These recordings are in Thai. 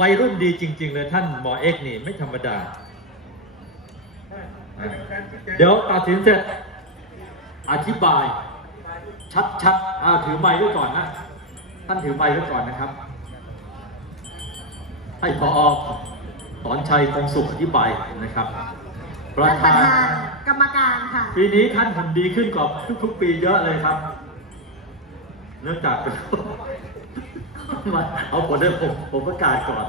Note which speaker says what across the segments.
Speaker 1: วัยรุ่นดีจริง ๆ เลยท่านหมอเอกนี่ไม่ธรรมดาอะเดี๋ยวตัดสินเสร็จ อธิบาย ชัดๆอ่าถือไม้ไว้ก่อนนะ ท่านถือไม้ไว้ก่อนนะครับ ให้พอสอนชัยคงสุขอธิบายนะครับ ประ
Speaker 2: ท่านประ
Speaker 1: ธาน
Speaker 2: ธานกรรมการค่ะ
Speaker 1: ปีนี้ท่านหุ่นดีขึ้นกว่าทุกๆ ปีเยอะเลยครับ เนื่องจาก มาเอาผลเดิมผมผมประกาศก่อน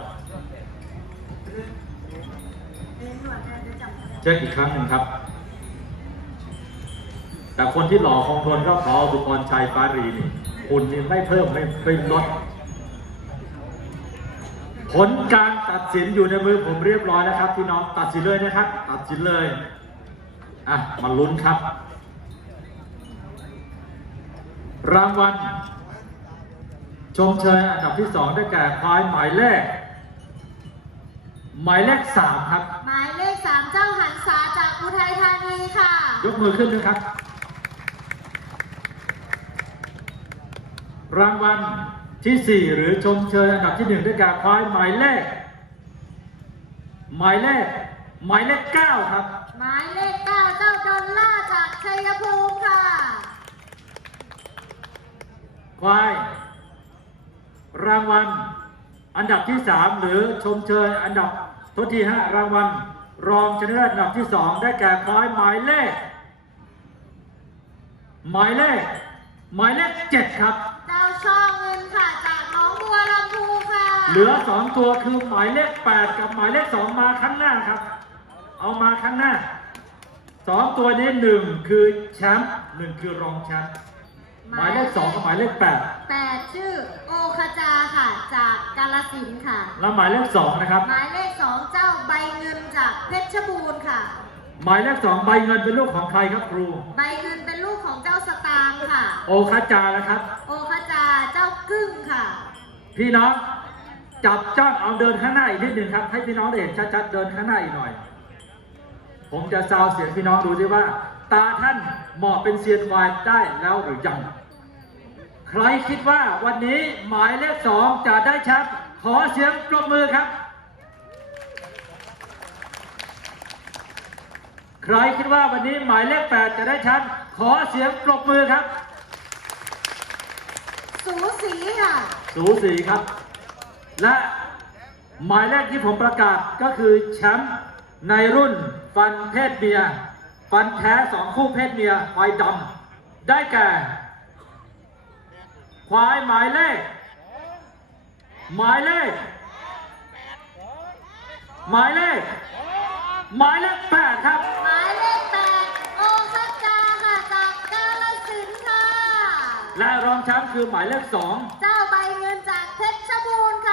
Speaker 1: เช็คอีกครั้งหนึ่งครับ แต่คนที่หล่อคงทนก็ขอบุกรชัยปารีนี่หุ่นนี่ไม่เพิ่มไม่ไม่ลดผลการตัดสินอยู่ในมือผมเรียบร้อยนะครับพี่น้องตัดสินเลยนะครับ ตัดสินเลยอะมาลุ้นครับ รางวัล ชมเชยอันดับที่สองได้แก่ควายหมายเลข หมายเลขสามครับ
Speaker 2: หมายเลขสามเจ้าหันษาจากอุทัยธานีค่ะ
Speaker 1: ยกมือขึ้นนะครับ รางวัลที่สี่หรือชมเชยอันดับที่หนึ่งได้แก่ควายหมายเลข หมายเลข หมายเลขเก้าครับ
Speaker 2: หมายเลขเก้าเจ้าดอลล่าจากชัยภูมิค่ะ
Speaker 1: ควาย รางวัล อันดับที่สามหรือชมเชยอันดับทศที่ห้ารางวัล รองชนะเลิศอันดับที่สองได้แก่ควายหมายเลข หมายเลข หมายเลขเจ็ดครับ
Speaker 2: เจ้าช่อเงินค่ะจากหนองบัวลำพูค่ะ
Speaker 1: เหลือสองตัวคือหมายเลขแปดกับหมายเลขสองมาข้างหน้าครับ เอามาข้างหน้าสองตัวนี้หนึ่งคือแชมป์หนึ่งคือรองแชมป์ หมายเลขสองกับหมายเลขแปด
Speaker 2: แปดชื่อโอคจาค่ะ จากกาลสินธุ์ค่ะ
Speaker 1: แล้วหมายเลขสองนะครับ
Speaker 2: หมายเลขสองเจ้าใบเงินจากเพชรบูรณ์ค่ะ
Speaker 1: หมายเลขสองใบเงินเป็นลูกของใครครับครู
Speaker 2: ใบเงินเป็นลูกของเจ้าสตางค์ค่ะ
Speaker 1: โอคาจานะครับ
Speaker 2: โอคจาเจ้ากึ้งค่ะ
Speaker 1: พี่น้องจับจ้องเอาเดินข้างหน้าอีกนิดหนึ่งครับ ให้พี่น้องได้เห็นชัดๆเดินข้างหน้าอีกหน่อย ผมจะซาวเสียงพี่น้องดูดิว่า ตาท่านเหมาะเป็นเซียนวายได้แล้วหรือยัง ใครคิดว่าวันนี้หมายเลขสองจะได้แชมป์ขอเสียงปรบมือครับ ใครคิดว่าวันนี้หมายเลขแปดจะได้แชมป์ขอเสียงปรบมือครับ
Speaker 2: สูสีค่ะ
Speaker 1: สูสีครับ และหมายเลขที่ผมประกาศก็คือแชมป์ในรุ่นฟันเพศเมีย ฟันแท้สองคู่เพศเมียควายดำได้แก่ ควายหมายเลข หมายเลข หมายเลข หมายเลขแปดครับ
Speaker 2: หมายเลขแปดโอคจาค่ะจากกาลสินธุ์ค่ะ
Speaker 1: และรองแชมป์คือหมายเลขสอง
Speaker 2: เจ้าใบเงินจากเพชรบูรณ์ค่ะ